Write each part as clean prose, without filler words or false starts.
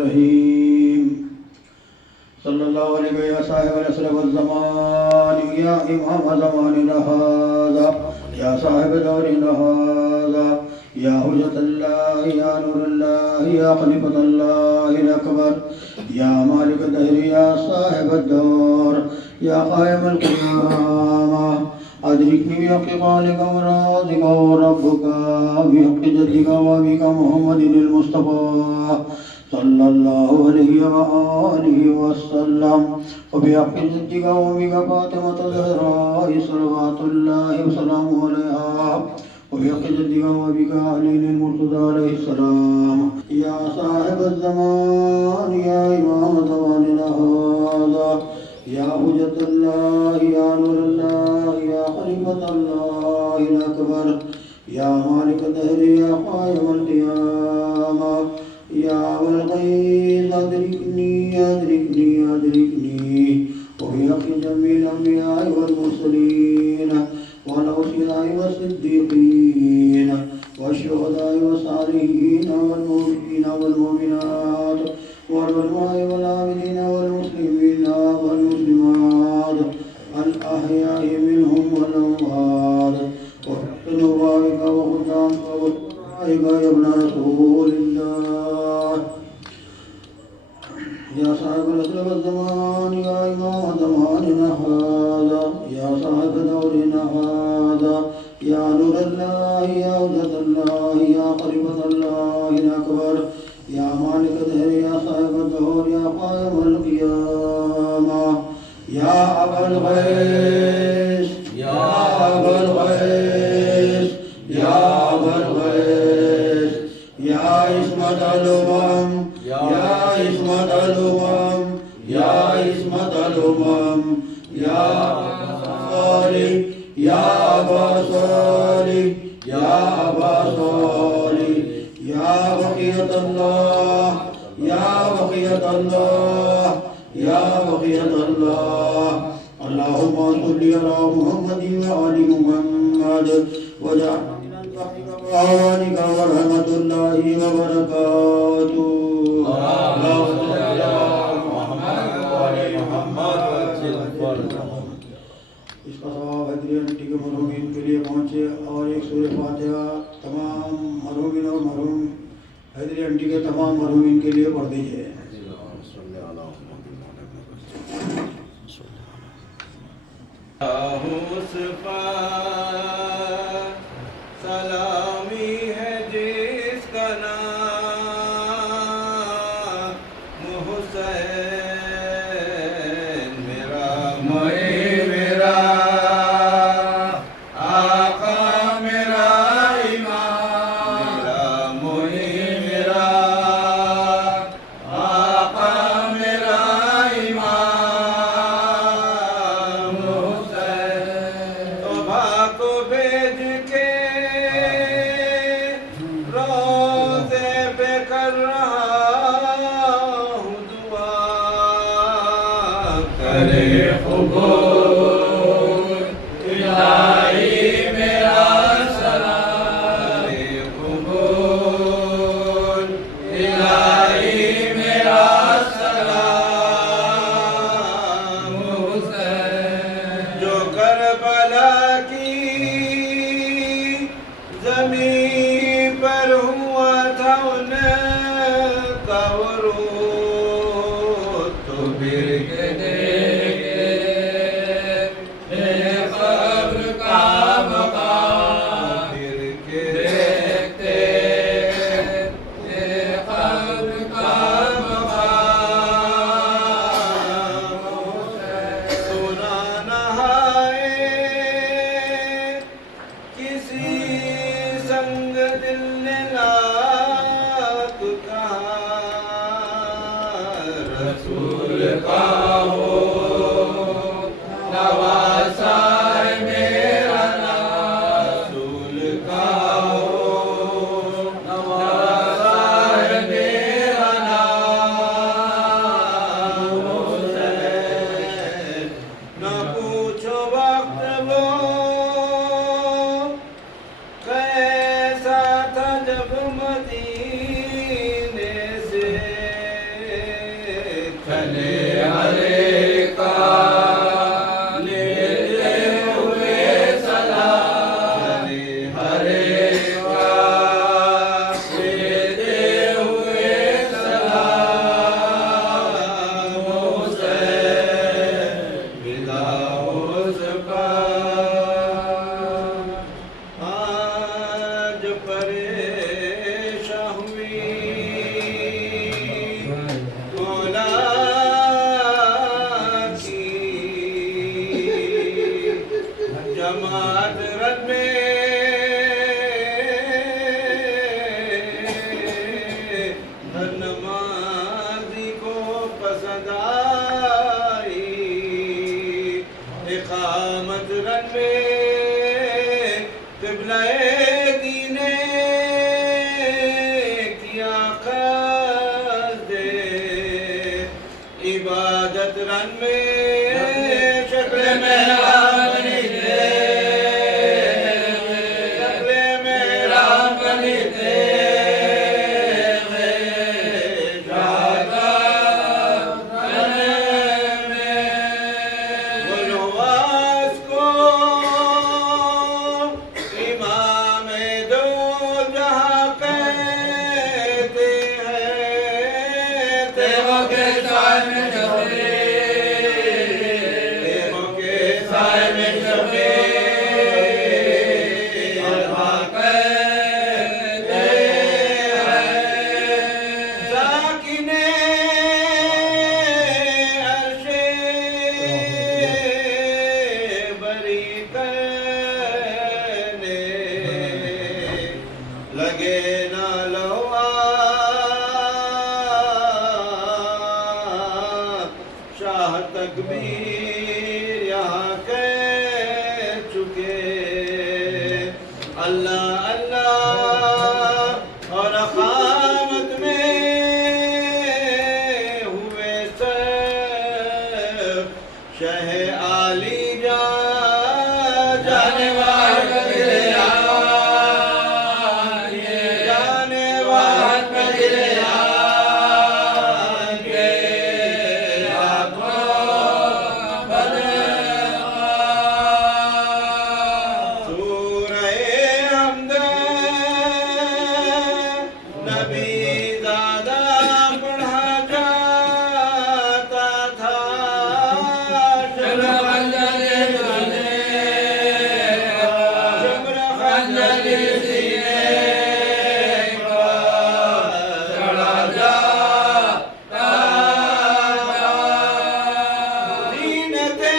रहीम सल्लल्लाहु अलैहि या साहिब असरफ ज़मान या इमाम ज़मानिना हाज़ा या साहिब दौरिना हाज़ा या हुज्जतल्लाह या नूरल्लाह या खलीफतल्लाह अकबर या मालिक दहर या साहिब दौर या क़ाइमुल क़ियामा अदरिकनी बिहक़्क़ि क़ालिका व राज़िका व रब्बुका बिहक़्क़ि जद्दिका व अबीका मुहम्मदिनिल मुस्तफ़ा सल्लल्लाहु अलैहि व आलिहि वसल्लम बिहक़्क़ि जद्दिका व अबीका फ़ातिमत ज़हरा सलवातुल्लाहि व सलामुहु अलैहा बिहक़्क़ि जद्दिका व अबीका अलील मुर्तज़ा अलैहिस्सलाम या साहिब ज़मान या इमाम ज़मानिना हाज़ा या हुज्जतल्लाह या नूरल्लाह या खलीफतल्लाह अकबर या मालिक दहर या क़ाइमुल क़ियामा या अबुल क़ैस अदरिकनी वबिहक़्क़ि जमील अंबियाइ वल मुरसलीन वल औसियाइ वस्सिद्दीक़ीन वश्शुहदाइ वस्सालिहीन वल मुमिनीन वल मुमिनात वल उलमाइ वल आबिदीन वल मुस्लिमीन वल मुस्लिमात अल अहयाइ मिनहुम वल अमवात वहस्न बारिका व खुदामका व दुआइका या इब्न रसूलिल्लाह या साहिब असरफ ज़मान या इमाम ज़मानिना हाज़ा या साहिब दौरिना हाज़ा या नूरल्लाह या हुज्जतल्लाह या खलीफतल्लाह अकबर या मालिक दहर या साहिब दौर या क़ाइमुल क़ियामा या अबुल क़ैस या अबुल क़ैस या अबुल क़ैस या इस्मतल उमम या इस्मतल उमम या इस्मतल उमम या सालिह या अबा सालिह या अबा सालिह या बक़ियतल्लाह या बक़ियतल्लाह या बक़ियतल्लाह अल्लाहुम्मा सल्लि अला मुहम्मदिन व आलि मुहम्मद वजअल मिनल व रहमतुल्लाहि व बरकातुहू इसका सवाब हैदरिया के मरहूमीन के लिए पहुँचे और एक सूरह फातिहा तमाम मरहूमीन और मरहूम हैदरिया के तमाम मरहूमीन के लिए पढ़ दीजिए। सलामी है जिसका नाम हुसैन मेरा मोए मेरा आका मेरा इमाम मेरा मोए मेरा आका मेरा इमाम हुसैन तोबा को भेज के रोज़े पे कर रहा हूँ दुआ करे कबूल इलाही मेरा सलाम करे कबूल इलाही मेरा सलाम हुसैन जो करबला की ज़मीन पर हुआ था उनका वरूद तो फिर के देखे क़ब्र का मकाम फिर के देखते क़ब्र का मकाम सुना नहाए किसी संग दिल ने लाख कहा रसूल का हो नवासा नमाजी को पसंद आई। इकामत रन में क़िबला-ए दीने किया क़स्द-ए इबादत रन में शक्ल मेहराब बनी थे, शक्ल मेहराब बनी थे। गुलवास को इमाम दो जहां कहते हैं। तेरों के साए में शबे, तेरों के साए में शबे अज़ा कहते हैं। साकिने अर्शे बरी करने लगे ना लवा शाह तकबीर यहाँ कह चुके। अल्लाह अल्लाह और अक़ामत में हुए सब शह आली जा जाने वाले जाने वाले नबी ज़्यादा पढ़ा जाता था। शुभ्र खंजर सीने चढ़ा जाता था। ज़ीनत-ए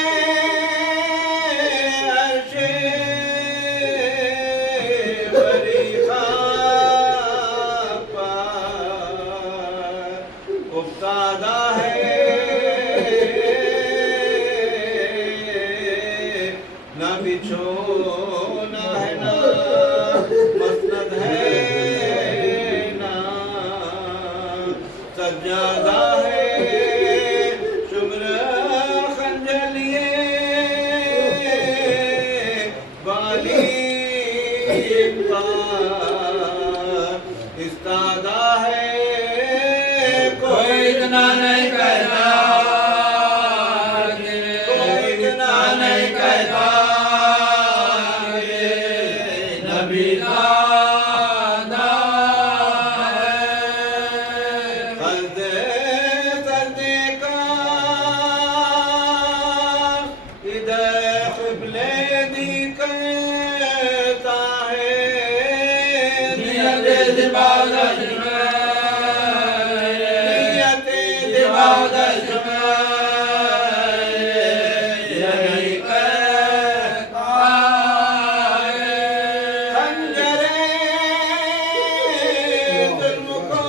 अर्शे बरी खाक पर उफ्तादा है। ना बिछोना है ना मसनद है ना सज्जादा है। शुभ्र खंजर लिए बाली इस्तादा है। कोई इतना नहीं कहता, कोई इतना नहीं कहता ये नबी ज़ादा है। क़स्द-ए सर्दे का इधर क़िबले दी करता है। नियत-ए इबादत में, नियत-ए इबादत में यही कहता है। खंजर-ए ज़ुल्म को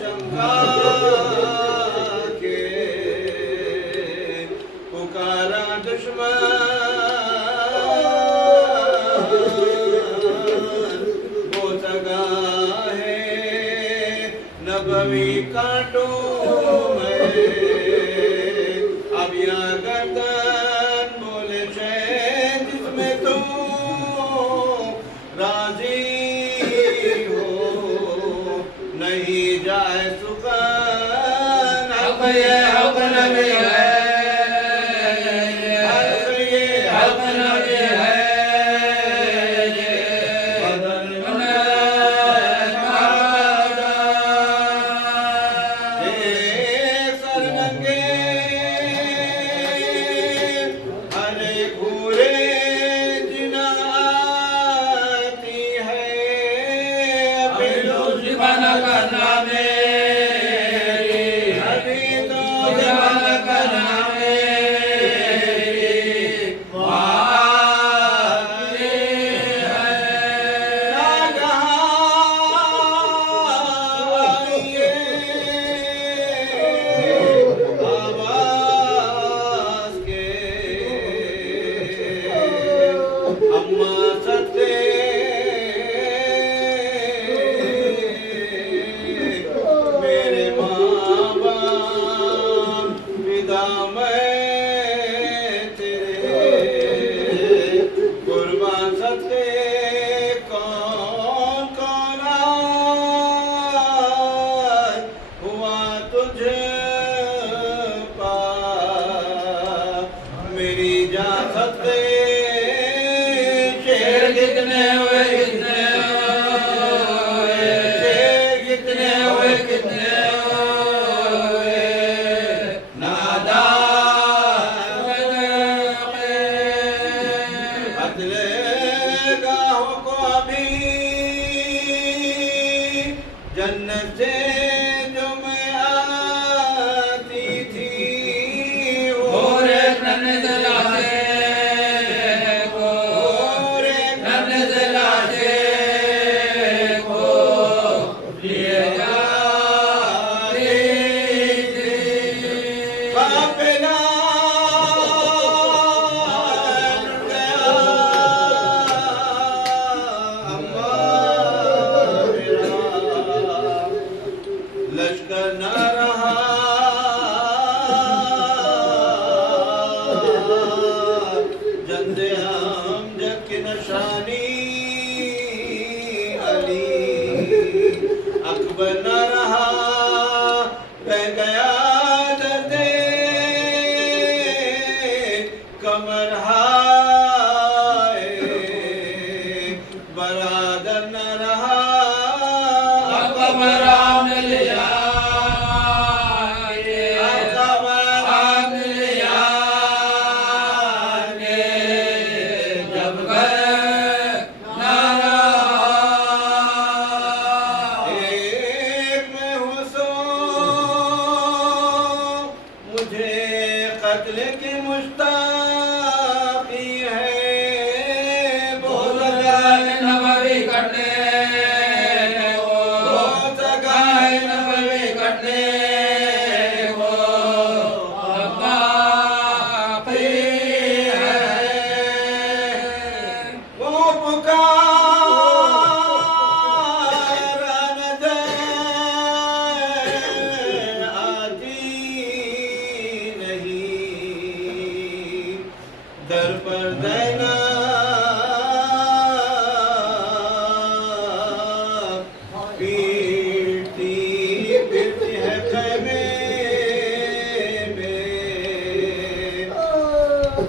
चमका के पुकारा दुश्मन वो सगा है नबवी कांटों में। अब यहाँ गर्दन बोले शहद जिसमें तुम राजी हो नहीं जाए सुकन। हक़ ये हक़ नबी है, हक़ ये हक़ नबी है। बदन में सरनगे हरे घूरे जिनाती है। बना करना मेरी अभी तो बना करना मेरी वाली है। ना जहाँ कितने हुए नादान अदले गाहों को अभी जन्नत से जो मैं आती थी और एक नन्हे से लाशे को और एक नन्हे से लाशे को लिए जाती थी। काफिला लुट गया अम्मा मेरा लश्कर न रहा जंदे अमजद की निशानी अली अकबर न रहा रह गया दर्दे कमर हाय बरादर न रहा अकबर आने लिया ये अकबर आने लिया ये जब गए ना रहा। एक मैं हूँ सो मुझे कत्ल की मुश्ताकी है बहुत गाय नबवी करने वो बहुत गाय नबवी करने वो बाकी है। वो पुकार न जाए आती नहीं दर पर ज़ैनब पीटती फिरती है ख़ैमे में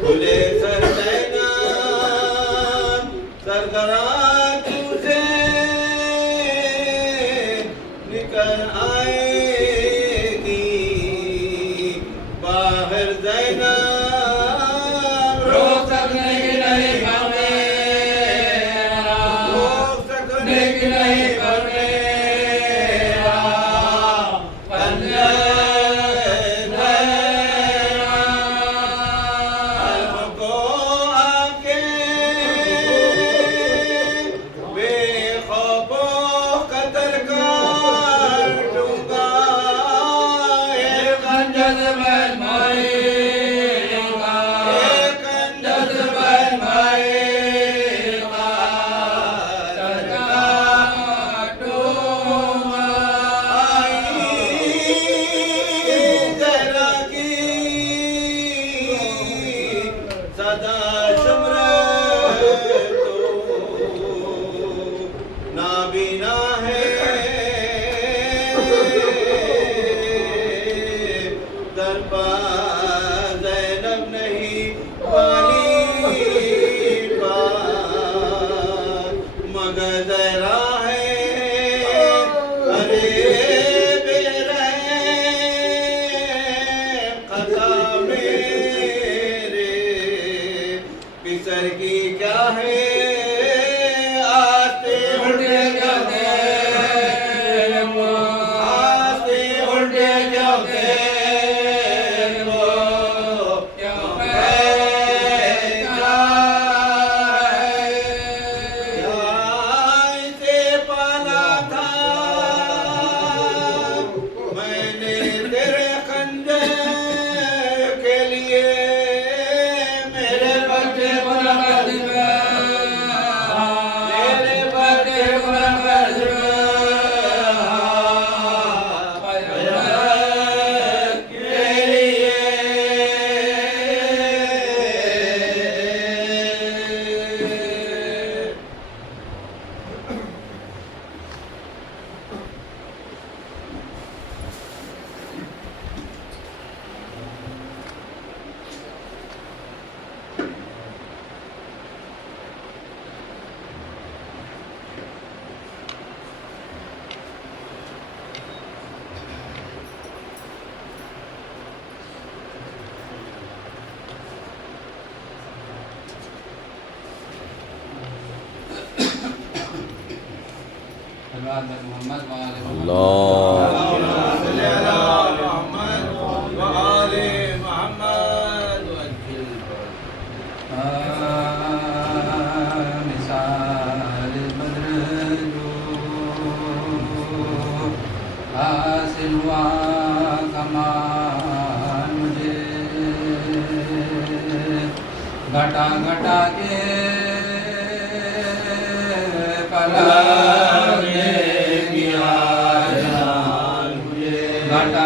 खुले सर ज़ैनब सरगरातू से निकल आएगी बाहर ज़ैनब रोक सकने की नहीं मेरा रोक सकने की नहीं पर मेरा बंदे को आके बेखौफो कतर का आल मोहम्मद व आले मिसाल बद्र जो हासिल हुआ कमाल मुझे घटा घटा के पलक में किया जान मुझे घटा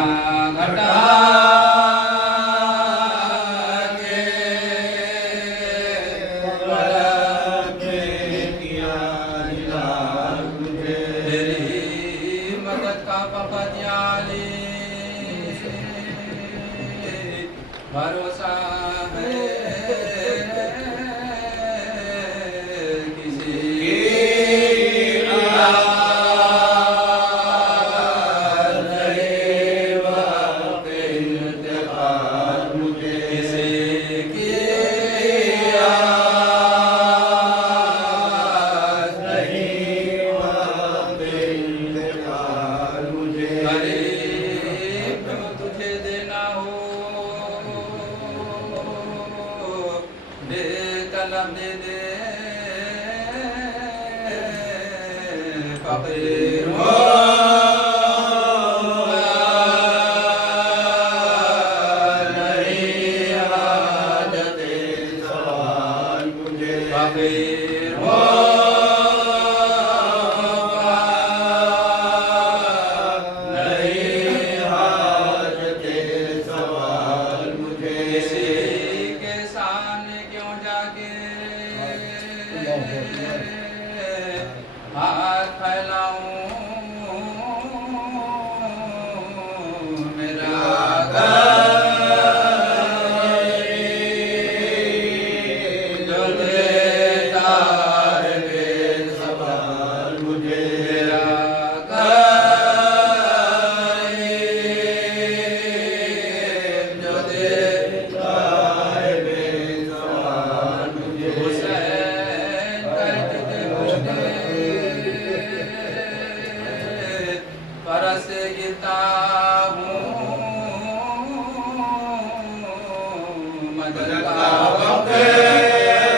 घटा के पलक में किया जान मुझे तेरी मदद का पपतियाली भरोसा है तलब दे दे फकीर हो नहीं हाजत सवाल मुझे फकीर हो नहीं हाजत सवाल मुझे हाथ फैलाऊं मेरा जो देता है सवाल मुझे मेरा जो देता है सवाल मुझे हुसैन परस गिरता हूँ मदद का वक्त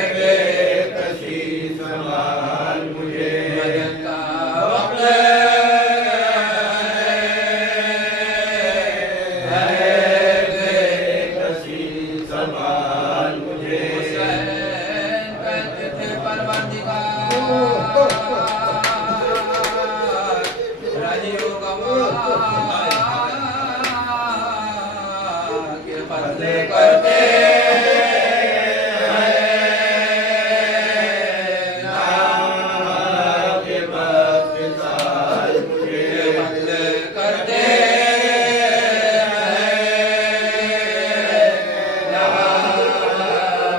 बेकसी सवाल मुझे मदद का वक्त बेकसी सवाल मुझे हुसैन कहते थे परवरदिगार रहियो गवाह के फजले करते के बख्श साल मुझे फजले करते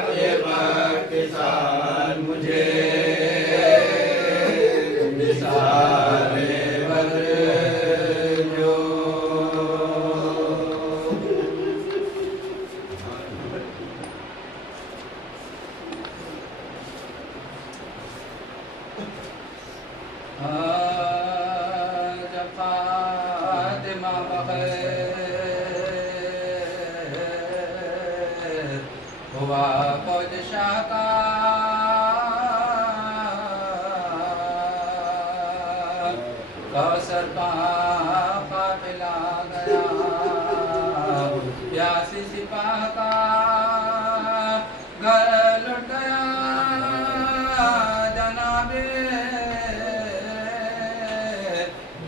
के बख्श साल मुझे सारे बद्र जो जब फातिमा बग़ैर हुआ फौज शाह का कौसर का काफिला गया प्यासी सिपाह का घर लुट गया जनाबे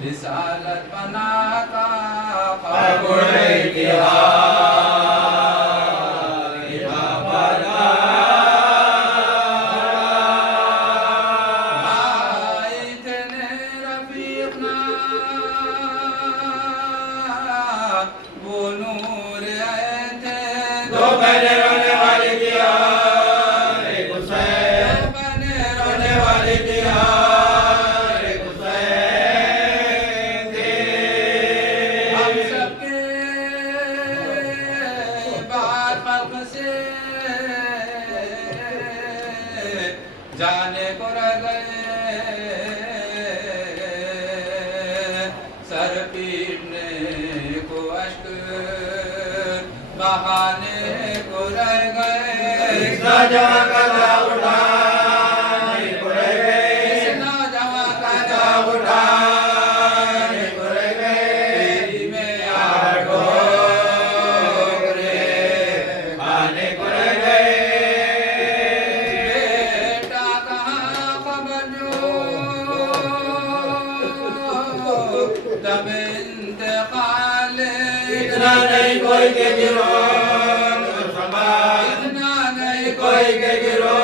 रिसालत बना का जाने को रह गए सर पीटने को अश्क बहाने को रह गए जमा कदा उठाने को रह गए जमा कदा उठाने को रह गए में आठों खाने को रह गए बेटा कहाँ खबर जो तब इंतकाल इतना नहीं कोई के गिरो तो संभाल इतना नहीं कोई के गिरो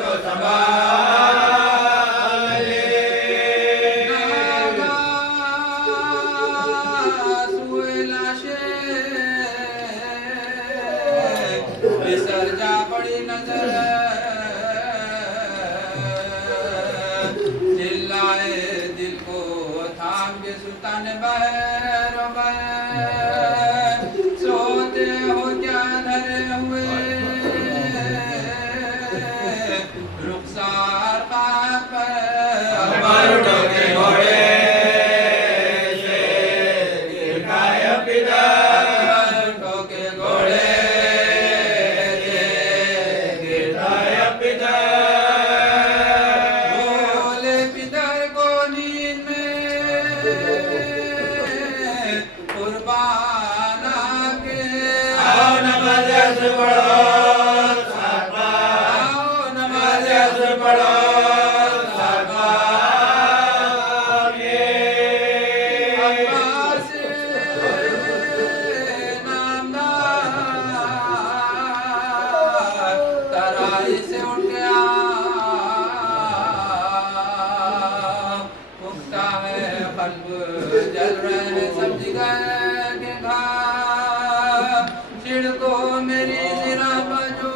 तो संभाल बिसर जा पड़ी नजर चिल्लाए दिल को थाम के सुल्तान बहर सोते हो क्या धरे हुए रुखसार पाप हमारे डोके घोड़े शेर काया पिता के घोड़े काया पिता बोले पितर को नींद में कुर्बान आके आओ नमाज से पढ़ो साहबा आओ नमाज नमाज से पढ़ो साहबा अब्बास नामदार तराई से उठ गया उठता है कल्ब जल रहे सब जगह के घाव छिड़को मेरी सिरा बजो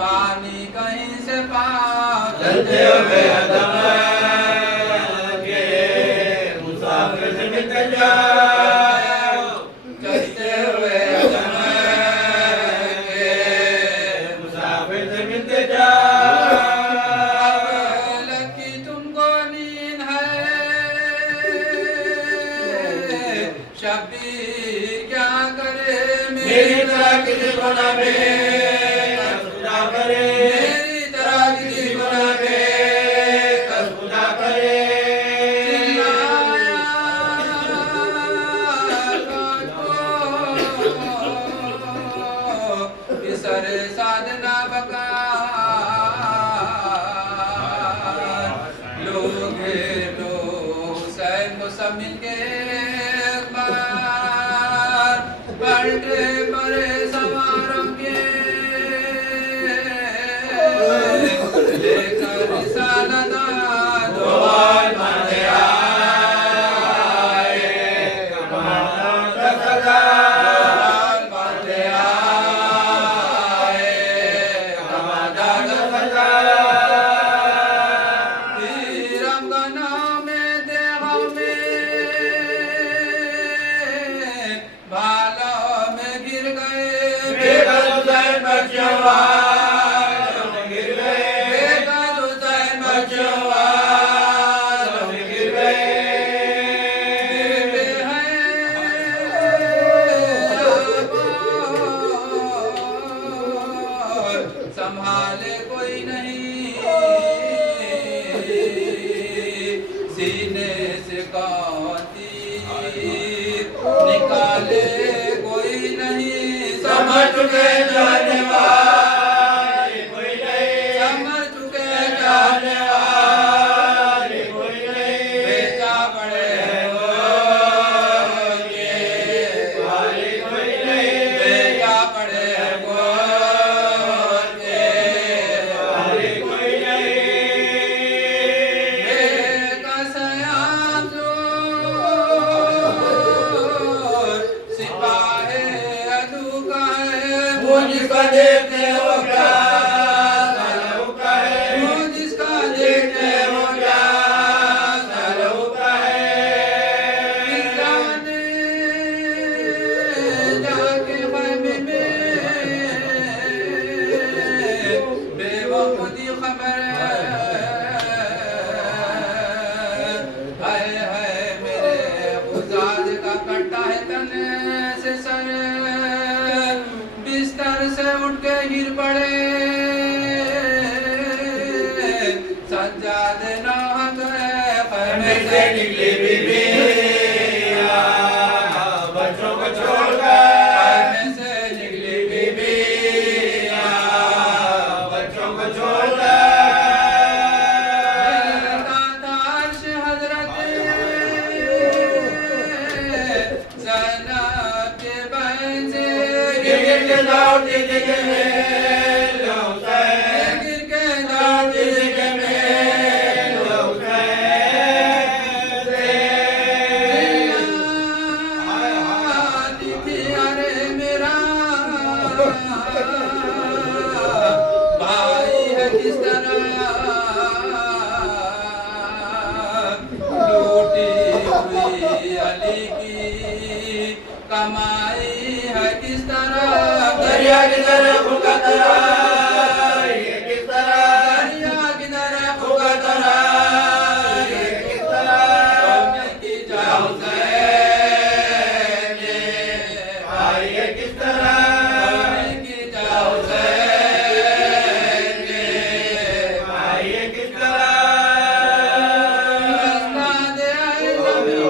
पानी कहीं से पाओ चलते हुए अदम के मुसाफिर से मिलते जाओ चलते हुए अदम के मुसाफिर से मिलते जाओ लकी तुमको नींद है शबीर क्या करे मेरी तरह किसी को ना खुदा करे मेरी तरह किसी को न खुदा करे चिल्लाया को बिसर साधना बका लोग हुसैन को सब मिलके एक बार पलटे परे सवारों के लेकर रिसालत दो और माने आए कमाना का सदा बांधे आए कमाना का सदा रंगना में देवा में भाला में गिर गए बेगल हुसैन बच्चों गिर गए बेगल हुसैन बच्चों गिर गए गिरते हैं संभाले कोई नहीं सीने से तीर निकाले कोई नहीं समझ चुके जाने वाले कोई नहीं समझ चुके जाने वाले कोई नहीं बेचा पड़े हो वाले कोई नहीं बेचा पड़े हो वाले कोई नहीं कसयाम जो सिपाही अदू का है मुझको देखते हो क्या सालों का है जिसका देखते हो क्या सालों का है जाने जाके खैमे में से निकली बीबियाँ, बच्चों को छोड़कर में से निकली बीबियाँ, बच्चों को छोड़कर तादाश हजरत ज़ैनब के बहन से गिर के दौड़ती थी के कमाई है किस तरह दरिया की तरह भूखा तरह, ये किस तरह दरिया की तरह भूखा तरह, ये किस तरह सोने की जाओ से भाई, ये किस तरह सोने की जाओ से भाई, ये किस तरह रास्ता दे आए जमीन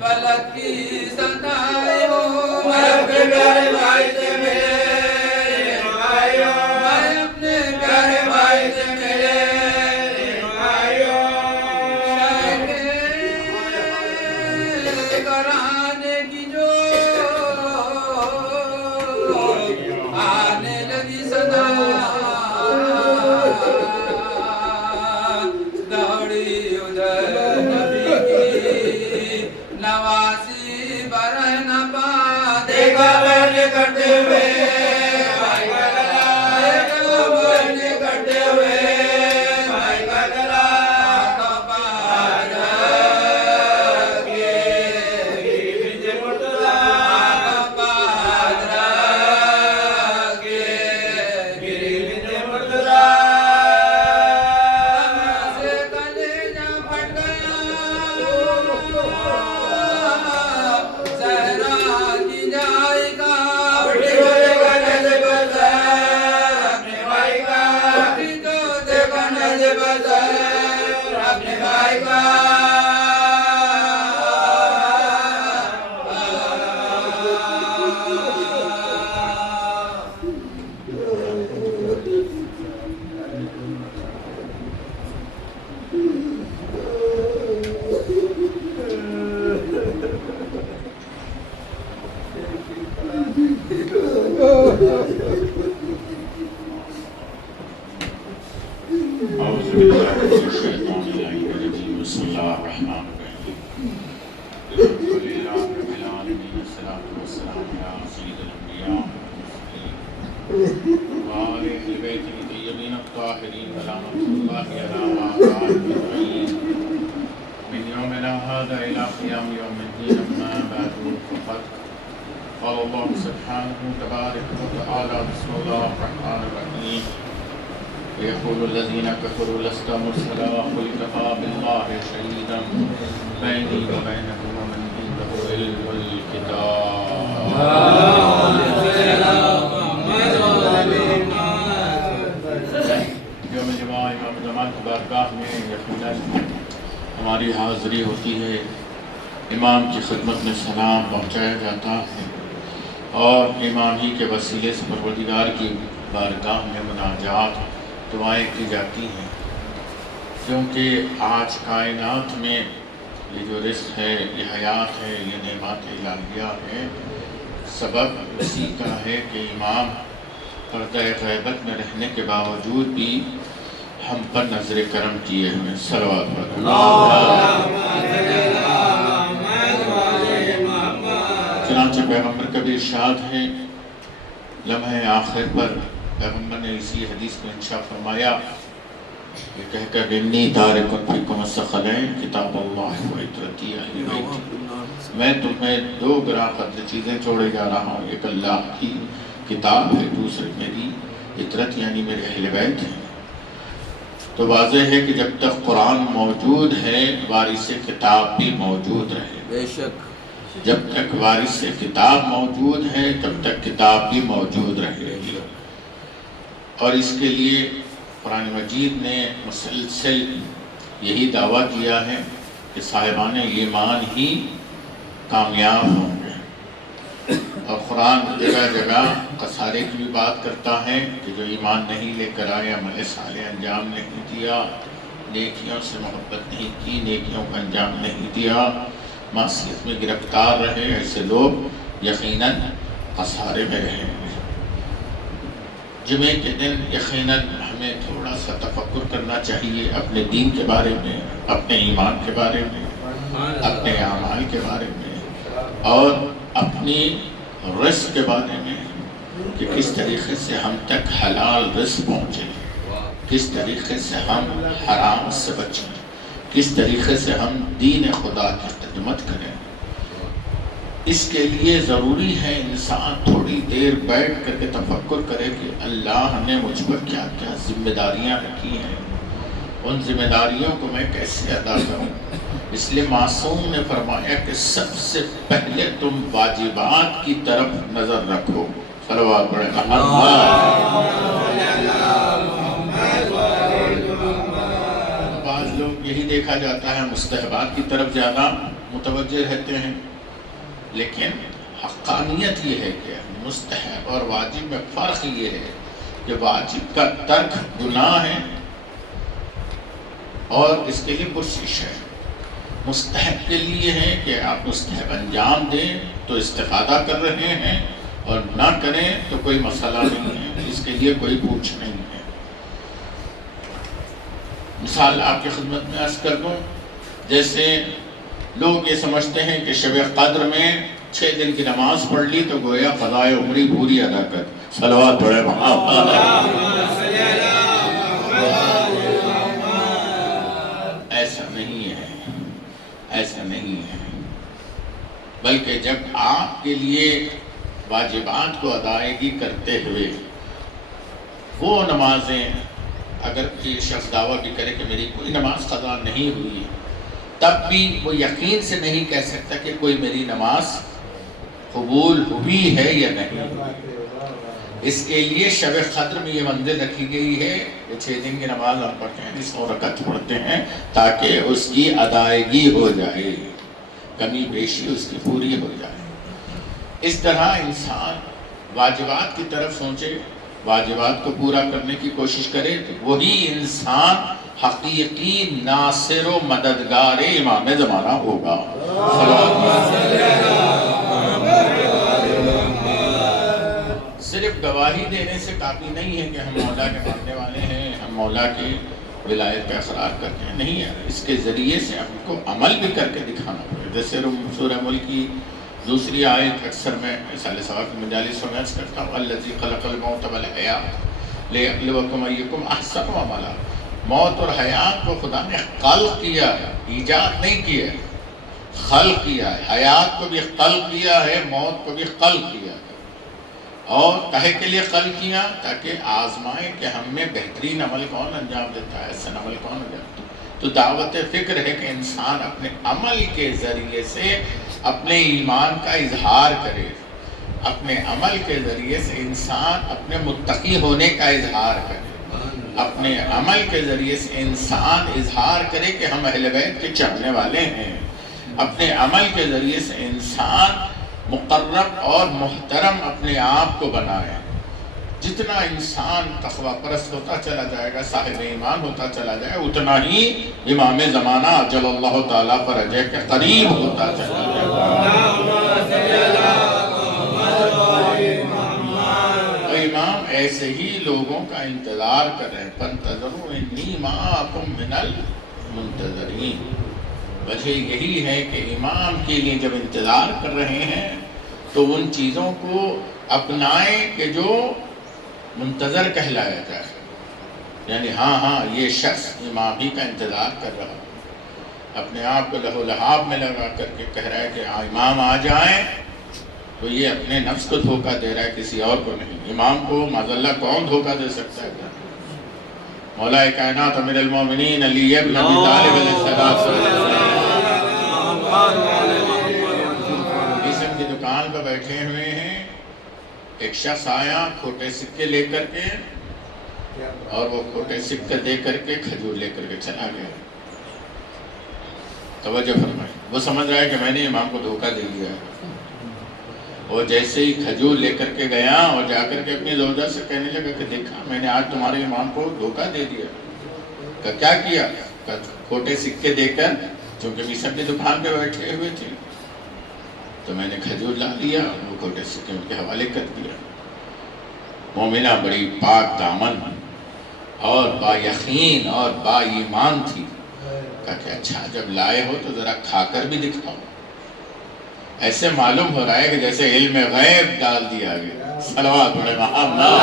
फलक की सताई हो मैं अपने प्यारे भाई से मिले भाइयों, मैं अपने प्यारे भाई से मिले भाइयों, कराने की जो आने लगी सदा दौड़ी उधर नबी की नवासी बरह न पा देखा बैठे करते हुए भाई का गला, देखा बैठे करते हुए भाई का गला तो पारा के विजय मुर्तजा, पारा के गिरी विजय मुर्तजा, से कलेजा फट गया सहरा की जाएगा उठी को देखा नजर बसा अपने भाई का, उठी तो देखा नजर बसा अपने भाई का أعوذ بالله من الشيطان الرجيم بسم الله الرحمن الرحيم الحمد لله رب العالمين والصلاة والسلام على سيد الأنبياء والمرسلين وعلى أهل بيته الطيبين الطاهرين ورحمة الله على آبائهم أجمعين من يومنا هذا إلى قيام يوم الدين أما بعد فقد قال الله سبحانه تبارك وتعالى بسم الله الرحمن الرحيم ويقول الذين كفروا لست مرسلا قل كفى بالله شهيدا بيني وبينكم ومن عنده علم الكتاب यौम जुमा इमाम जमात की बारगाह में यकीनन हमारी हाज़िरी होती है, इमाम की खिदमत में सलाम पहुँचाया जाता है और इमाम ही के वसीले से परवरदिगार की बारगाह में मुनाजात दुआएँ की जाती हैं, क्योंकि आज कायनात में ये जो रिज़्क़ है, ये हयात है, ये नेमत इलाहिया है, सबब इसी का है कि इमाम पर्दा ग़ैबत में रहने के बावजूद भी हम पर नज़र करम किए हुए सलवात चनांचे पैगम्बर का भी इरशाद है, लम्हे आखिर पर पैगम्बर ने इसी हदीस में इंशा फरमाया, ये कहकर इन्नी तारिकुन फ़ीकुम अस्सक़लैन किताबुल्लाह व इतरती अहली बैती, मैं तुम्हें दो गिरा क़द्र चीज़ें छोड़े जा रहा हूँ, एक अल्लाह की किताब है, दूसरी मेरी इतरत यानी मेरे अहले बैत है। तो वाज़ेह है कि जब तक कुरान मौजूद है वारिस किताब भी मौजूद रहे, बेशक जब तक वारिस किताब मौजूद है तब तक किताब भी मौजूद रहेगी। और इसके लिए कुरान मजीद ने मुसलसल यही दावा किया है कि साहिबान ईमान ही कामयाब होंगे। और कुरान जगह जगह कसारे की भी बात करता है कि जो ईमान नहीं लेकर आए, अमल साले अंजाम नहीं दिया, नेकियों से मोहब्बत नहीं की, नेकियों का अंजाम नहीं दिया, मासियत में गिरफ्तार रहे, ऐसे लोग यकीनन कसारे में रहेंगे। जुमे के दिन यकीनन हमें थोड़ा सा तफक्कुर करना चाहिए अपने दीन के बारे में, अपने ईमान के बारे में, अपने आमाल के बारे में और अपनी रिस्क के बारे में कि किस तरीके से हम तक हलाल रिस्क पहुँचे, किस तरीके से हम हराम से बचें, किस तरीके से हम दीन खुदा की खिदमत करें। इसके लिए ज़रूरी है इंसान थोड़ी देर बैठ करके तफक्कुर करे कि अल्लाह ने मुझ पर क्या क्या जिम्मेदारियां रखी हैं, उन जिम्मेदारियों को मैं कैसे अदा करूं। इसलिए मासूम ने फरमाया कि सबसे पहले तुम वाजिबात की तरफ नज़र रखो। सलवात पढ़े। बाज़ लोग यही देखा जाता है मुस्तहबात की तरफ ज़्यादा मुतवज्जे रहते हैं, लेकिन हक़ानियत ये है कि मुस्तहब और वाजिब में फ़र्क ये है कि वाजिब का तर्क गुनाह है और इसके लिए पुरसिश है। मुस्तहब के लिए है कि आप मुस्तहब अंजाम दें तो इस्तिफ़ादा कर रहे हैं और ना करें तो कोई मसला नहीं है, इसके लिए कोई पूछ नहीं है। मिसाल आपकी खिदमत में अर्ज़ कर दूँ, जैसे लोग ये समझते हैं कि शब क़द्र में 6 दिन की नमाज पढ़ ली तो गोया क़ज़ाए उम्री पूरी अदा कर। सलवात पढ़े। ऐसा नहीं है, ऐसा नहीं है, बल्कि जब आपके लिए वाजिबात को अदायगी करते हुए वो नमाजें, अगर ये शख्स दावा भी करे कि मेरी कोई नमाज क़ज़ा नहीं हुई, तब भी वो यकीन से नहीं कह सकता कि कोई मेरी नमाज कबूल हुई है या नहीं। इसके लिए शब क़द्र में ये मंजिल रखी गई है कि 6 दिन की नमाज हम पढ़ते हैं, 100 रकअत पढ़ते हैं ताकि उसकी अदायगी हो जाए, कमी बेशी उसकी पूरी हो जाए। इस तरह इंसान वाजिबात की तरफ सोचे, वाजिबात को पूरा करने की कोशिश करे तो वही इंसान हकीकी नासिर व मददगार इमाम ज़माना होगा। सिर्फ गवाही देने से काफ़ी नहीं है कि हम मौला के मानने वाले हैं, हम मौला की विलायत का इक़रार करते हैं, नहीं है। इसके ज़रिए से हमको अमल भी करके दिखाना पड़ेगा। जैसे सूरह मुल्क की दूसरी आयत अक्सर मैं साले सवाब की मजालिस में अर्ज़ करता हूँ, अल्लज़ी खलक़ल मौत वल हयात लियब्लुवकुम अय्युकुम अहसनु अमला। मौत और हयात को खुदा ने ख़ल्क़ किया है, ईजाद नहीं किया है, ख़ल्क़ किया है। हयात को भी ख़ल्क़ किया है, मौत को भी ख़ल्क़ किया है। और काहे के लिए ख़ल्क़ किया? ताकि आज़माए कि हम में बेहतरीन अमल कौन अंजाम देता है, ऐसा अमल कौन अंजाम देता है। तो दावत फ़िक्र है कि इंसान अपने अमल के ज़रिए से अपने ईमान का इजहार करे, अपने अमल के ज़रिए से इंसान अपने मुत्तकी होने का इजहार करे, अपने अमल के ज़रिए से इंसान इजहार करे कि हम अहले बैत के चाहने वाले हैं, अपने अमल के ज़रिए से इंसान मुक़र्रब और मुहतरम अपने आप को बनाए। जितना इंसान तक़वा परस्त होता चला जाएगा, साहिब ईमान होता चला जाए, उतना ही इमाम ज़माना अजलल्लाहु ताला फरजे के करीब होता चला जाएगा। तो इमाम ऐसे ही लोगों का इंतज़ार कर रहे हैं, फंतज़रू इन्नी माअकुम मिनल मुंतज़रीन। वजह यही है कि इमाम के लिए जब इंतज़ार कर रहे हैं तो उन चीज़ों को अपनाएं कि जो मुंतज़र कहलाया जाए। यानी हाँ ये शख्स इमाम ही का इंतज़ार कर रहा है, अपने आप को लहो लहाब में लगा करके कह रहा है कि इमाम आ जाए, तो ये अपने नफ्स को धोखा दे रहा है, किसी और को नहीं। इमाम को माज़अल्लाह कौन धोखा दे सकता है? मौला कायनात अमीरुल मोमिनीन अली इब्न अबी तालिब अलैहिस्सलाम किस्म की दुकान पर बैठे हुए हैं। एक शख्स आया खोटे सिक्के लेकर के और वो खोटे सिक्के दे करके खजूर लेकर के चला गया। तवज्जो फरमाए, वो समझ रहा है कि मैंने इमाम को धोखा दे दिया है। वो जैसे ही खजूर लेकर के गया और जाकर के अपनी ज़ौजा से कहने लगा कि देखा मैंने आज तुम्हारे इमाम को धोखा दे दिया। क्या किया? खोटे सिक्के देकर, क्योंकि भी सब दुकान पे बैठे हुए थे, तो मैंने खजूर ला लिया और वो खोटे सिक्के उनके हवाले कर दिया। मोमिना बड़ी पाक दामन और बायकीन और बाईमान थी। कहा अच्छा जब लाए हो तो जरा खाकर भी दिखाओ। ऐसे मालूम हो रहा है कि जैसे इल्म गैब डाल दिया गया। सलवात पढ़े मोहम्मद।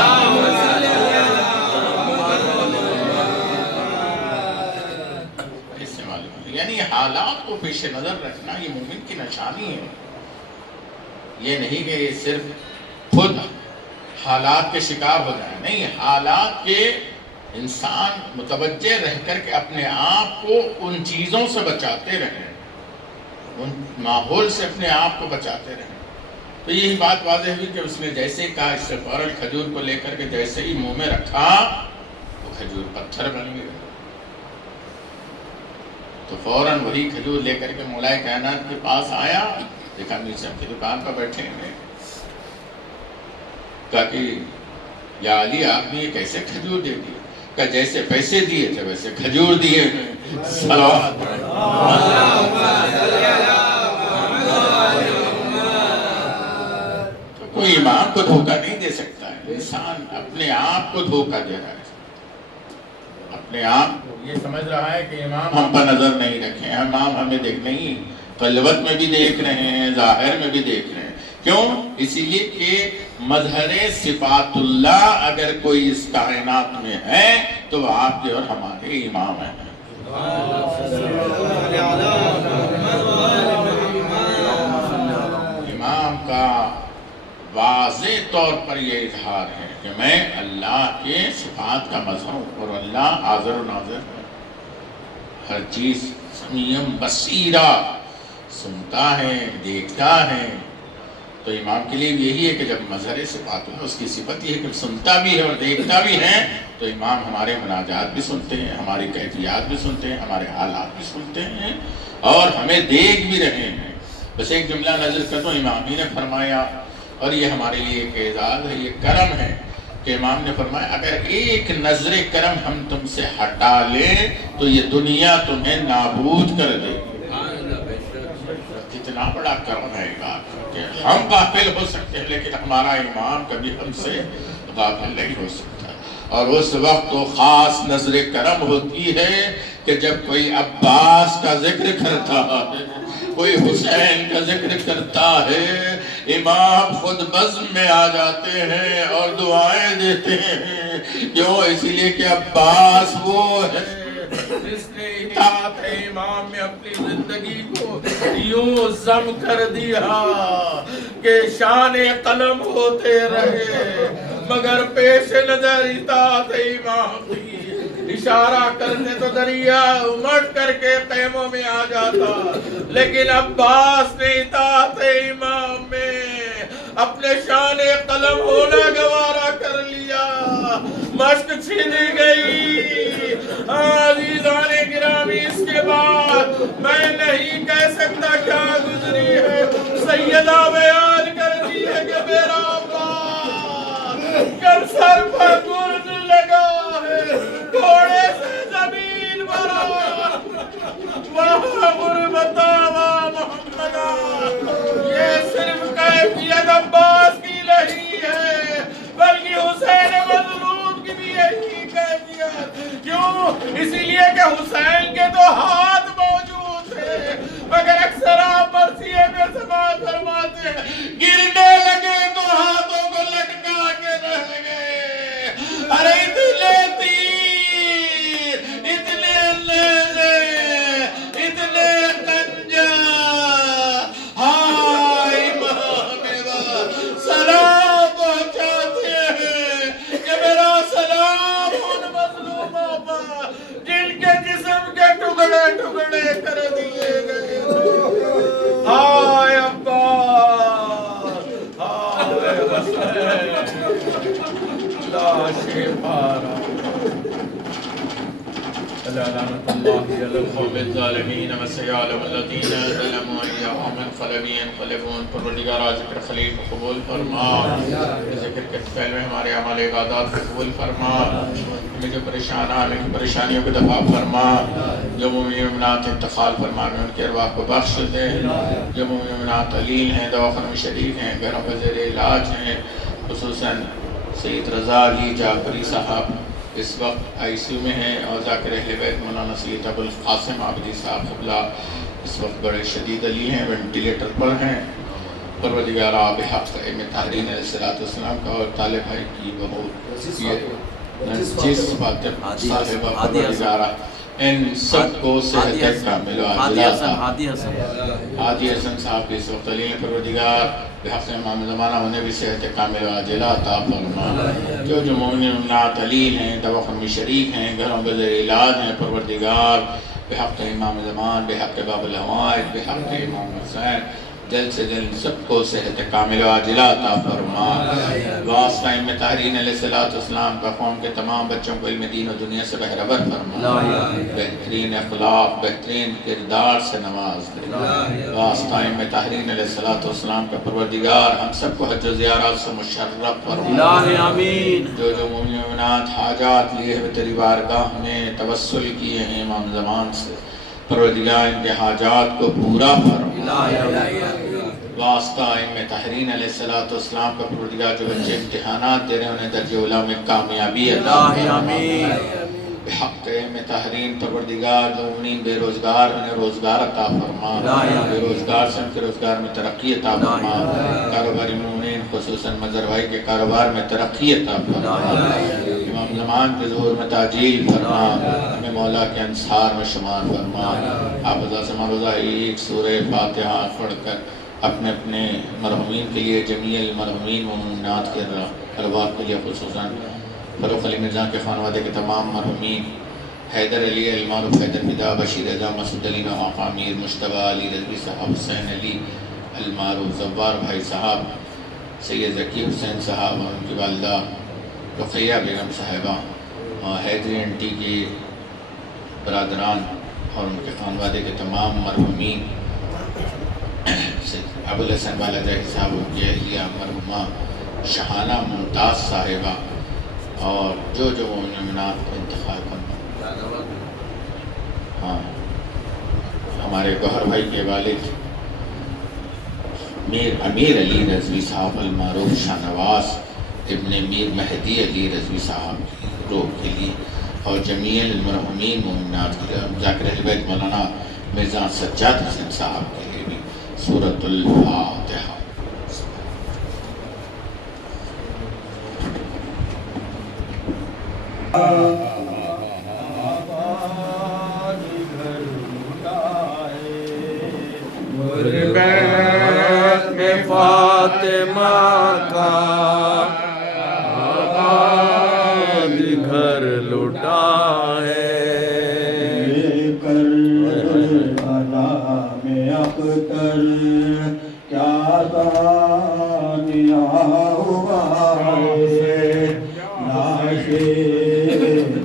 इससे मालूम है, यानी हालात को पेश नजर रखना ये मोमिन की निशानी है। ये नहीं कि ये सिर्फ खुद हालात के शिकार हो जाए, नहीं, हालात के इंसान मुतवज्जे रह कर के अपने आप को उन चीज़ों से बचाते रहें, उन माहौल से अपने आप को बचाते रहें। तो यही बात वाज़ेह हुई कि उसने जैसे कहा, इससे फौरन खजूर को लेकर के जैसे ही मुंह में रखा वो खजूर पत्थर बन गया। तो फौरन वही खजूर लेकर के मौलाए कायनात के पास आया, देखा मीर साहब की दुकान पर बैठे हैं। कहा कि या अली आपने ये कैसे खजूर दे दिए? का जैसे पैसे दिए थे वैसे खजूर दिए। तो कोई इमाम को धोखा नहीं दे सकता है। इंसान अपने आप को धोखा दे रहा है, अपने आप ये समझ रहा है कि इमाम हम पर नजर नहीं रखे, इमाम हमें देख नहीं, कलवत में भी देख रहे हैं, जाहिर में भी देख रहे हैं। क्यों? इसीलिए कि मजहरे सिफातुल्लाह अगर कोई इस कायनात में है तो वह आपके और हमारे इमाम हैं। इमाम का वाज़े तौर पर यह इजहार है कि मैं अल्लाह के सिफात का मजहर हूँ और अल्लाह हाज़िर व नाज़िर है, हर चीज़ समीयम बसीरा, सुनता है, देखता है। तो इमाम के लिए यही है कि जब मजहर सिफात है, उसकी सिफत यह है कि सुनता भी है और देखता भी है। तो इमाम हमारे मुनाजात भी सुनते हैं, हमारी कैफियत भी सुनते हैं, हमारे हालात भी सुनते हैं और हमें देख भी रहे हैं। बस एक जुमला नजर कर दो, इमाम ही ने फरमाया, और ये हमारे लिए एक एजाज़ है, ये करम है कि इमाम ने फरमाया अगर एक नजर करम हम तुमसे हटा लें तो ये दुनिया तुम्हें नाबूद कर देगी। कितना बड़ा करम है का कि हम गाफिल हो सकते हैं लेकिन हमारा इमाम कभी हमसे गाफिल नहीं हो सकता। और उस वक्त तो खास नजर करम होती है कि जब कोई अब्बास का जिक्र करता है, कोई हुसैन का जिक्र करता है, इमाम खुद बज़्म में आ जाते हैं और दुआएं देते हैं। क्यों? इसीलिए कि अब्बास वो है जिसने इताअत इमाम में अपनी जिंदगी को यूं जम कर दिया कि शाने कलम होते रहे मगर पेश नजर इताअत इमाम की। इशारा करने तो दरिया उमड़ करके क़ैमों में आ जाता, लेकिन अब्बास ने इताअत इमाम में अपने शाने कलम होना गवारा कर लिया। मश्क छिन गई। अज़ीज़ाने गिरामी, इसके बाद मैं नहीं कह सकता क्या गुजरी है। सैयदा बयान करती है कि मेरा कल सर पर गुर्द लगा है, घोड़े से जमीन भरा, वहाँ गुर्बता वहाँ मोहम्मदा। ये सिर्फ कैफियत अब्बास की नहीं है बल्कि हुसैन मज़लूम की भी यही कैफियत। क्यों? इसीलिए कि हुसैन के तो हाथ मौजूद थे मगर अक्सर आप मरसिए में समाज फरमाते हैं गिरने लगे तो हाथों को लटका के रह गए। अरे इतने तीर, इतने नेज़े, इतने तंजा, हाय इमाम सलाम पहुंचाते हैं कि मेरा सलाम उन मज़लूमों पर जिनके जिस्म के टुकड़े टुकड़े कर दिए गए। हाय अब्बास, हाय हुसैन, लाशें पारा। अला लानतुल्लाहि अलल क़ौमिज़ ज़ालिमीन व सयअलमुल्लज़ीना ज़लमू अय्युहुम यन्क़लिबून। परवरदिगार ज़िक्र खलील को कबूल फरमा, ज़िक्र के फ़ैल में हमारे अमाल इबादत को कबूल फरमा, हमें जो परेशान हैं उनकी परेशानियों को दफ़ा फरमा, जो मुमिनात इंतकाल फरमा में उनके अरवाह को बख्श दे, जो मुमिनात अलील हैं, दवाखानों में शरीक हैं, घरों पर ज़ेर इलाज हैं, खुसूसन सैयद रज़ा अली जाफरी साहब इस वक्त ICU में हैं और ज़ाकिर अहले बैत मौलाना सैयद अबुल क़ासिम आबिदी साहब क़िबला इस वक्त बड़े शदीद अली हैं, वेंटिलेटर पर हैं। परवरदिगार आप हक़ इमाम ताहरीन अलैहिस्सलाम का और ताले भाई की बहू ये जिस फातिमा साहिबा परवरदिगारा इन सबको सेहत कामिल हादी हसन साहब के इस वक्त अली हैं। परवरदिगार बेहक़ इमाम ज़माना उन्हें भी सेहत कामिल आजिला अता फरमा। जो मुमिनात अलील हैं, दवाख़ाने में शरीक हैं, घरों में ज़ेर इलाज हैं, परवरदिगार बेहक़ इमाम ज़मान, बेहक़ बाबुल हवाइज, बेहक़ इमाम हुसैन दिल से दिल सबको सेहत कामिल आजिला अता फरमा। वास्ता इमाम ताहरीन अलैहिस्सलाम का कौम के तमाम बच्चों को इल्म दीन और दुनिया से बहरवर फरमा, बेहतरीन अखलाक बेहतरीन किरदार से नवाज दे। वास्ता इमाम ताहरीन अलैहिस्सलाम का परवरदिगार हम सबको हज ज़ियारत से मुशर्रफ फरमा। जो मुमिनात हाजात लिए हुए तेरी बारगाह में तवस्सुल किए हैं इमाम ज़मान से, परवरदिगार इनके हाजात को पूरा फरमा। वास्ता इमाम ताहरीन अलैहिस्सलाम का परवरदिगार जो बच्चे इम्तिहानात दे रहे हैं उन्हें दर्जे उला में कामयाबी अता फरमा। बेहक़ इमाम ताहरीन परवरदिगार जो मुमिनीन बेरोज़गार उन्हें रोज़गार अता फरमा, बेरोज़गार से उनके रोज़गार में तरक्की अता फरमा, कारोबारी मुमिनीन खुसूसन मज़हर भाई के कारोबार में तरक्की अता फरमा, इमाम ज़मान के ज़ुहूर में ताजील फरमा, हमें मौला के अंसार में शुमार फरमा। आप से मरोज़ा एक सूरह फातिहा पढ़कर अपने अपने मरहूमीन के लिए जमील मरहूमीन मुमिनात के अरवाह के लिए खुसूसन फ़रूख़ अली मिर्ज़ा के ख़ानवादे के तमाम मरहूमीन, हैदर अली अलमारूफ़ हैदर मिदा, बशीर रज़ा, मसूद अली नवाक़ा, मीर मुश्तबा अली रज़वी साहब, हुसैन अली अलमारूफ़, ज़व्वार भाई साहब, सैयद ज़की हुसैन साहब और उनकी वालिदा रुक़ैया बेगम साहिबा, हैदरी आंटी के बरादरान और उनके ख़ानवादे के तमाम मरहूमीन, अबुल हसन वाला जाहिर साहब, उनकी अहलिया मरहुमा शहाना मुमताज़ साहिबा और जो मुमिनात को इंतखाब करना। हाँ, हमारे गौहर भाई के वालिद मीर अमीर अली रज़वी साहब अलमारूफ़ शाहनवाज़ इब्ने मीर मेहदी अली रज़वी साहब की रूह के लिए और जमील मरहूमीन मुमिनात के लिए, ज़ाकिर अहले बैत मौलाना मिर्ज़ा सज्जाद हुसैन साहब के लिए भी सूरतुल फातिहा। गुरबत में फातिमा का आबाद घर लुटा है, करबला में अख्तर क्या तानिया हुआ है, लाशे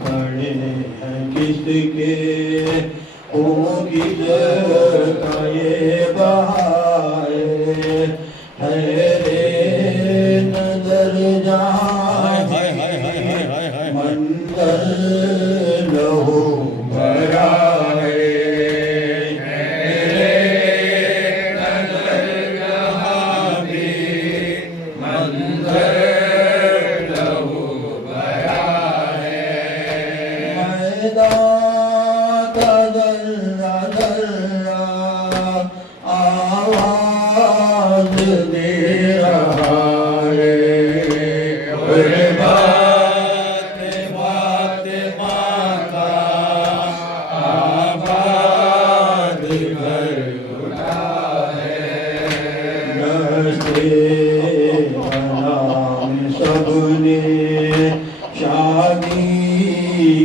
पड़े हैं किसके ओ किसका ये बहाए है रे नजर जाए मंदर लहू भरा आवाज दे रहा है फातिमा का आबाद घर उठा है, दस्ते सलाम सबने शादी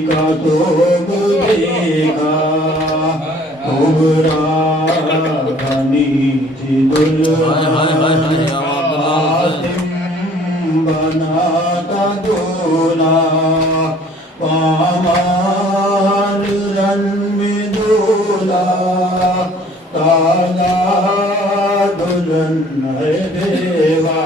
का शोक देखा, उबरा बनी थी दुल्हन बनाता दूल्हा, पामाल मन में दूल्हा ताजा दुल्हन है देवा।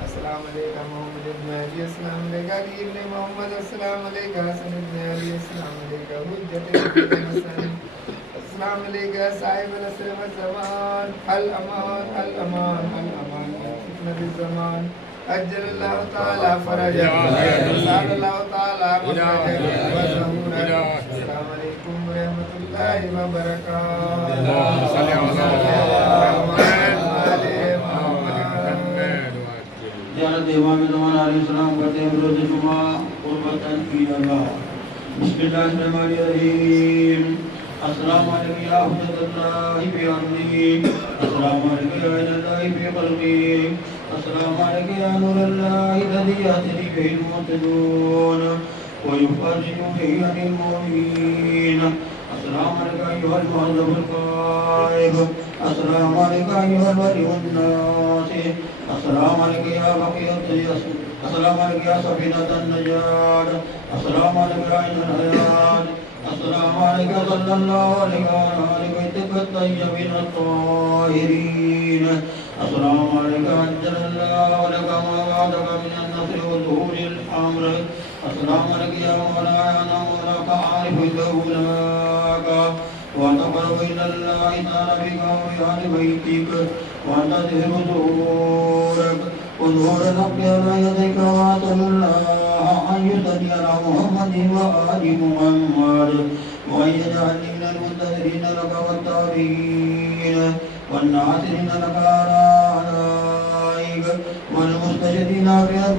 अस्सलाम वालेकुम मोहम्मद इब्न अली, अस्सलाम अलैका अली इब्न मोहम्मद अस्सलाम अलैका हसन इब्न अली अस्सलाम अलैका हुज्जत इब्न हसन अस्सलाम अलैका साहिब अल-असर व ज़मान अल अमान अल अमान अल अमान फितनत ज़मान अज्जलल्लाहु तआला फरजक सल्लल्लाहु तआला मुफरजक व ज़हूरक अस्सलाम अलैकुम व रहमतुल्लाहि व बरकातहू ज़ियारत इमाम ज़मान अलैहिस्सलाम करते हैं रोज़ जुमा कुर्बतन की अल्लाह बिस्मिल्लाहिर्रहमानिर्रहीम अस्सलामु अलैकुम या हुज्जतल्लाहि फी अर्दी अस्सलामु अलैकुम या इलाही फी क़ल्बी अस्सलामु अलैकुम या नूरल्लाहि लज़ी यहतदी बिहिल मुहतदून व युफ़र्रिजु बिही अनिल मुमिनीन अस्सलामु अलैकुम अय्युहल मुअज़्ज़मुल क़ाइब अस्सलामु अलैकुम अय्युहल वलियुन नास अस्सलामु अलैकुम या बक़ियतल अस्सलामु अलैकुम या सफ़ीनतन नजात अस्सलामु अलैकुम या ऐनुल हयात अस्सलामु अलैकुम सल्लल्लाहु अलैहि व आलिहि तय्यबीन अत्ताहिरीन अस्सलामु अलैकुम अज्जलल्लाहु लका मा वअदका मिनन नस्रि व ज़ुहूरिल अम्र अस्सलामु अलैकुम या मौलाया अना मौलाका आरिफ़ु लौलाका وتقرب إلى الله تعالى بك وبأهل بيتك وتظهر ظهورك وظهور الحق على يديك وأسأل الله أن يصلي على محمد وآل محمد وأن يجعلني من المنتظرين لك والتابعين والناصرين لك على أعدائك والمستشهدين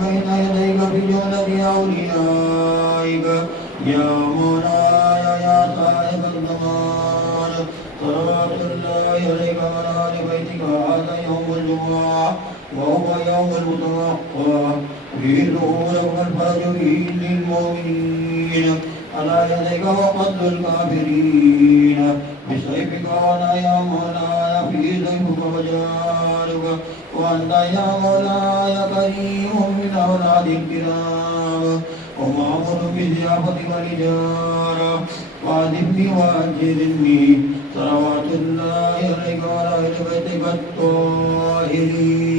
بين يديك في جملة أوليائك يا مولاي يا صاحب الزمان صلوات الله عليك وعلى آل بيتك هذا يوم الجمعة وهو يوم المتوقع فيه ظهورك والفرج فيه للمؤمنين على يديك وقد الكافرين بسيفك وأنا يا مولاي في ضيفك وجارك وأنت يا مولاي كريم من أولاد الكرام ومأمور بالضيافة والإجارة وأدبني وأجرني صلوات الله عليك وعلى أهل بيتك الطاهرين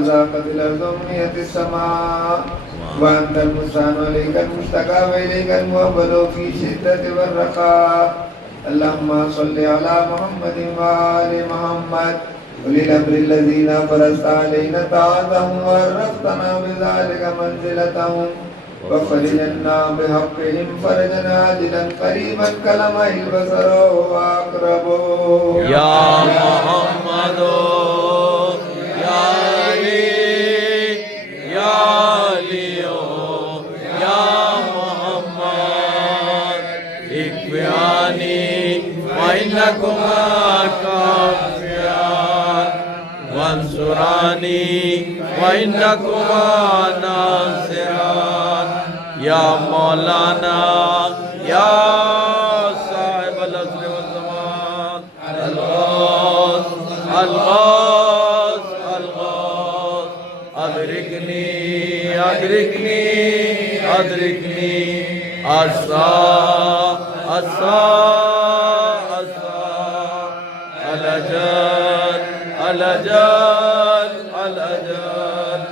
وزاقت الأرض ومنيت السماء وأنت المستعان وإليك المشتكى وإليك الموبل في شدة والرخاء اللهم صل على محمد وآل محمد أولي الأمر الذين فرضت علينا طاعتهم وعرفتنا بذلك منزلتهم وفرجنا بحقهم فرجا عاجلا قريبا كلمح البصر وأقرب يا محمد وإنكما كافيان وانصراني وإنكما ناصران يا مولانا يا صاحب العصر والزمان الغوث الغوث الغوث أدركني أدركني أدركني الصا الأجل الأجل الأجل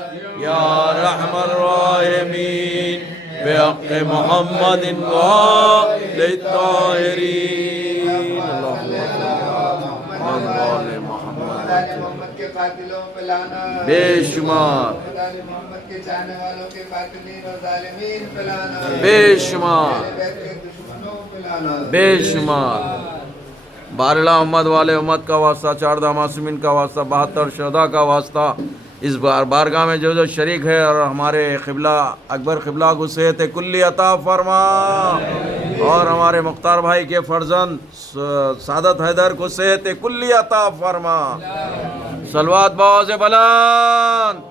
يا رحم الراحمين بحق محمد وآل الطاهرين اللهم محمد के कातिलों पे लाना बेशुमार मोहम्मद के के चाहने वालों के कातिलीन और जालिमीन पिलाना बेशुमार अहले बैत के दुश्मनों पिलाना बेशुमार। बारला उम्मत वाले उम्मत का वास्ता, 4 मासूमिन का वास्ता, 72 शहदा का वास्ता, इस बारगाह में जो जो शरीक है और हमारे क़िबला अकबर क़िबला को सेहत कुल्ली अता फरमा और हमारे मुख्तार भाई के फर्जंद सादत हैदर को सेहत कुल्ली अता फरमा। सलवात बाज़ बुलंद।